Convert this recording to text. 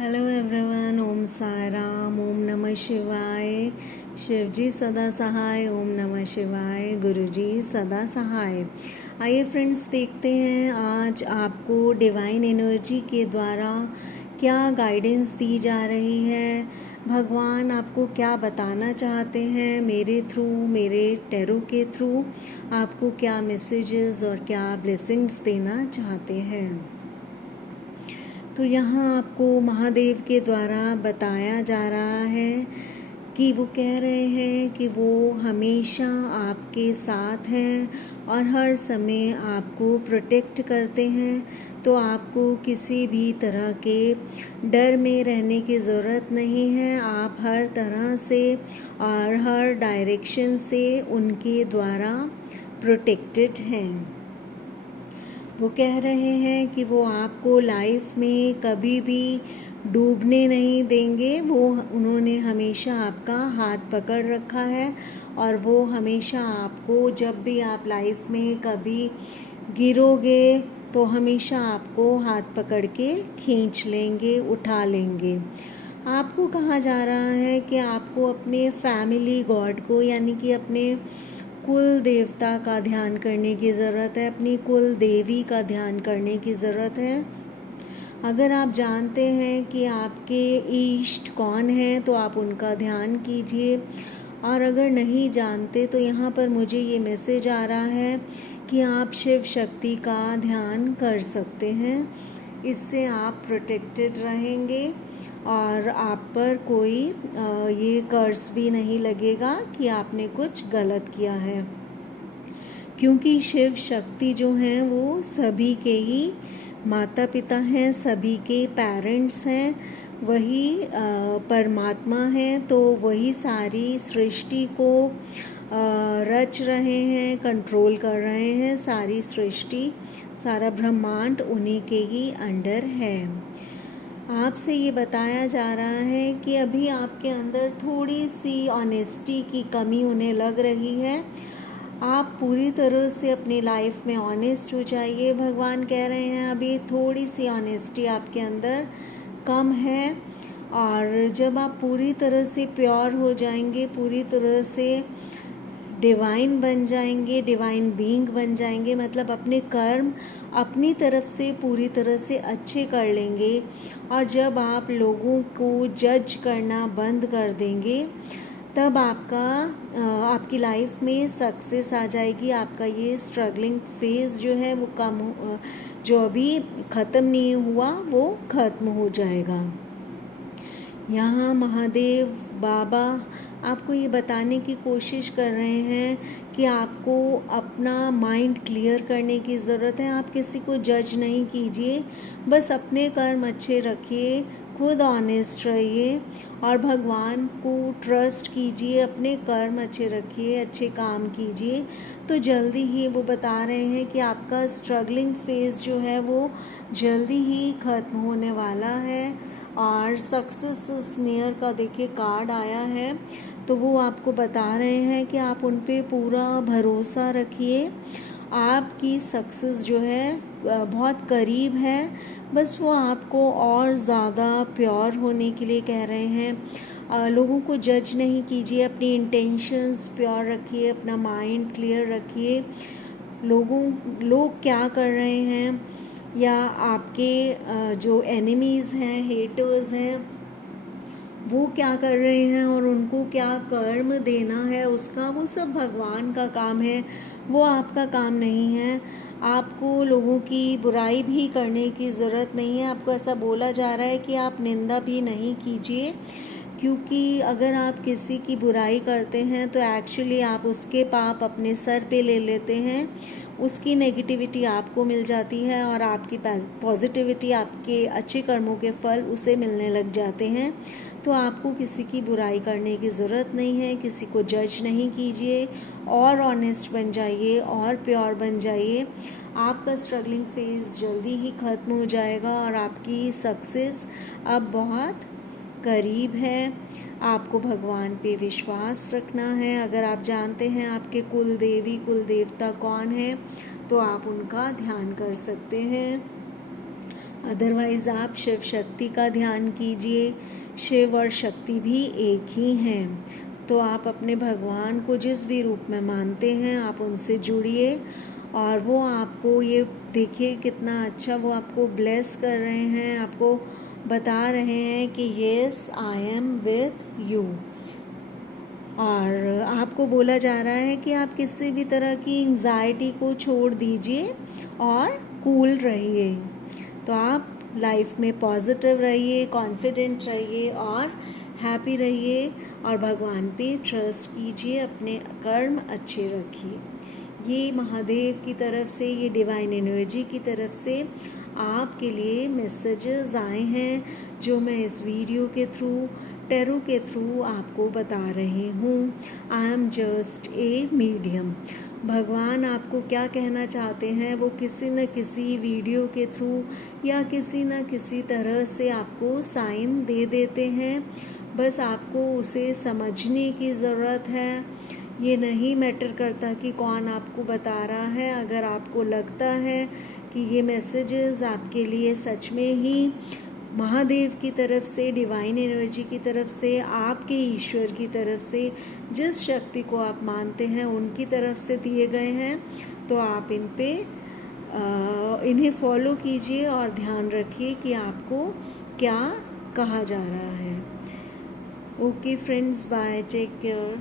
Hello everyone, ओम साई राम, ओम नमः शिवाय। शिव जी सदा सहाय, ओम नमः शिवाय। गुरु जी सदा सहाय। आइए फ्रेंड्स, देखते हैं आज आपको डिवाइन एनर्जी के द्वारा क्या गाइडेंस दी जा रही है। भगवान आपको क्या बताना चाहते हैं मेरे थ्रू, मेरे टैरो के थ्रू आपको क्या मैसेजेस और क्या ब्लेसिंग्स देना चाहते हैं। तो यहाँ आपको महादेव के द्वारा बताया जा रहा है कि वो कह रहे हैं कि वो हमेशा आपके साथ हैं और हर समय आपको प्रोटेक्ट करते हैं। तो आपको किसी भी तरह के डर में रहने की ज़रूरत नहीं है। आप हर तरह से और हर डायरेक्शन से उनके द्वारा प्रोटेक्टेड हैं। वो कह रहे हैं कि वो आपको लाइफ में कभी भी डूबने नहीं देंगे। उन्होंने हमेशा आपका हाथ पकड़ रखा है और वो हमेशा आपको, जब भी आप लाइफ में कभी गिरोगे तो हमेशा आपको हाथ पकड़ के खींच लेंगे, उठा लेंगे। आपको कहा जा रहा है कि आपको अपने फैमिली गॉड को, यानी कि अपने कुल देवता का ध्यान करने की ज़रूरत है, अपनी कुल देवी का ध्यान करने की ज़रूरत है। अगर आप जानते हैं कि आपके इष्ट कौन हैं तो आप उनका ध्यान कीजिए, और अगर नहीं जानते तो यहाँ पर मुझे ये मैसेज आ रहा है कि आप शिव शक्ति का ध्यान कर सकते हैं। इससे आप प्रोटेक्टेड रहेंगे और आप पर कोई ये कर्स भी नहीं लगेगा कि आपने कुछ गलत किया है, क्योंकि शिव शक्ति जो हैं वो सभी के ही माता पिता हैं, सभी के पेरेंट्स हैं। वही परमात्मा हैं, तो वही सारी सृष्टि को रच रहे हैं, कंट्रोल कर रहे हैं। सारी सृष्टि, सारा ब्रह्मांड उन्हीं के ही अंडर है। आपसे ये बताया जा रहा है कि अभी आपके अंदर थोड़ी सी ऑनेस्टी की कमी उन्हें लग रही है। आप पूरी तरह से अपनी लाइफ में ऑनेस्ट हो जाइए। भगवान कह रहे हैं अभी थोड़ी सी ऑनेस्टी आपके अंदर कम है, और जब आप पूरी तरह से प्योर हो जाएंगे, पूरी तरह से डिवाइन बन जाएंगे, डिवाइन बीइंग बन जाएंगे, मतलब अपने कर्म अपनी तरफ से पूरी तरह से अच्छे कर लेंगे। और जब आप लोगों को जज करना बंद कर देंगे, तब आपकी लाइफ में सक्सेस आ जाएगी। आपका ये स्ट्रगलिंग फेज़ जो है वो जो अभी ख़त्म नहीं हुआ वो ख़त्म हो जाएगा। यहाँ महादेव बाबा आपको ये बताने की कोशिश कर रहे हैं कि आपको अपना माइंड क्लियर करने की ज़रूरत है। आप किसी को जज नहीं कीजिए, बस अपने कर्म अच्छे रखिए, खुद ऑनेस्ट रहिए और भगवान को ट्रस्ट कीजिए, अपने कर्म अच्छे रखिए, अच्छे काम कीजिए। तो जल्दी ही वो बता रहे हैं कि आपका स्ट्रगलिंग फेज़ जो है वो जल्दी ही ख़त्म होने वाला है। और सक्सेस इज नियर का देखिए कार्ड आया है, तो वो आपको बता रहे हैं कि आप उन पे पूरा भरोसा रखिए। आपकी सक्सेस जो है बहुत करीब है। बस वो आपको और ज़्यादा प्योर होने के लिए कह रहे हैं। लोगों को जज नहीं कीजिए, अपनी इंटेंशंस प्योर रखिए, अपना माइंड क्लियर रखिए। लोग क्या कर रहे हैं, या आपके जो एनिमीज़ हैं, हेटर्स हैं, वो क्या कर रहे हैं और उनको क्या कर्म देना है उसका, वो सब भगवान का काम है, वो आपका काम नहीं है। आपको लोगों की बुराई भी करने की ज़रूरत नहीं है। आपको ऐसा बोला जा रहा है कि आप निंदा भी नहीं कीजिए, क्योंकि अगर आप किसी की बुराई करते हैं तो एक्चुअली आप उसके पाप अपने सर पे ले लेते हैं। उसकी नेगेटिविटी आपको मिल जाती है और आपकी पॉजिटिविटी, आपके अच्छे कर्मों के फल उसे मिलने लग जाते हैं। तो आपको किसी की बुराई करने की ज़रूरत नहीं है, किसी को जज नहीं कीजिए, और ऑनेस्ट बन जाइए और प्योर बन जाइए। आपका स्ट्रगलिंग फेज़ जल्दी ही ख़त्म हो जाएगा और आपकी सक्सेस अब बहुत करीब है। आपको भगवान पे विश्वास रखना है। अगर आप जानते हैं आपके कुल देवी, कुल देवता कौन है, तो आप उनका ध्यान कर सकते हैं। अदरवाइज़ आप शिव शक्ति का ध्यान कीजिए। शिव और शक्ति भी एक ही हैं। तो आप अपने भगवान को जिस भी रूप में मानते हैं आप उनसे जुड़िए और वो आपको ये देखिए कितना अच्छा वो आपको ब्लेस कर रहे हैं, आपको बता रहे हैं कि yes I am with you. और आपको बोला जा रहा है कि आप किसी भी तरह की एंजाइटी को छोड़ दीजिए और कूल रहिए। तो आप लाइफ में पॉजिटिव रहिए, कॉन्फिडेंट रहिए और हैप्पी रहिए और भगवान पे ट्रस्ट कीजिए, अपने कर्म अच्छे रखिए। ये महादेव की तरफ से, ये डिवाइन एनर्जी की तरफ से आपके लिए मैसेजेस आए हैं जो मैं इस वीडियो के थ्रू, टैरो के थ्रू आपको बता रही हूँ। I am just a medium. भगवान आपको क्या कहना चाहते हैं वो किसी न किसी वीडियो के थ्रू या किसी न किसी तरह से आपको साइन दे देते हैं। बस आपको उसे समझने की ज़रूरत है। ये नहीं मैटर करता कि कौन आपको बता रहा है। अगर आपको लगता है कि ये मैसेजेस आपके लिए सच में ही महादेव की तरफ से, डिवाइन एनर्जी की तरफ से, आपके ईश्वर की तरफ से, जिस शक्ति को आप मानते हैं उनकी तरफ से दिए गए हैं, तो आप इन्हें फॉलो कीजिए और ध्यान रखिए कि आपको क्या कहा जा रहा है। Okay friends, bye, take care.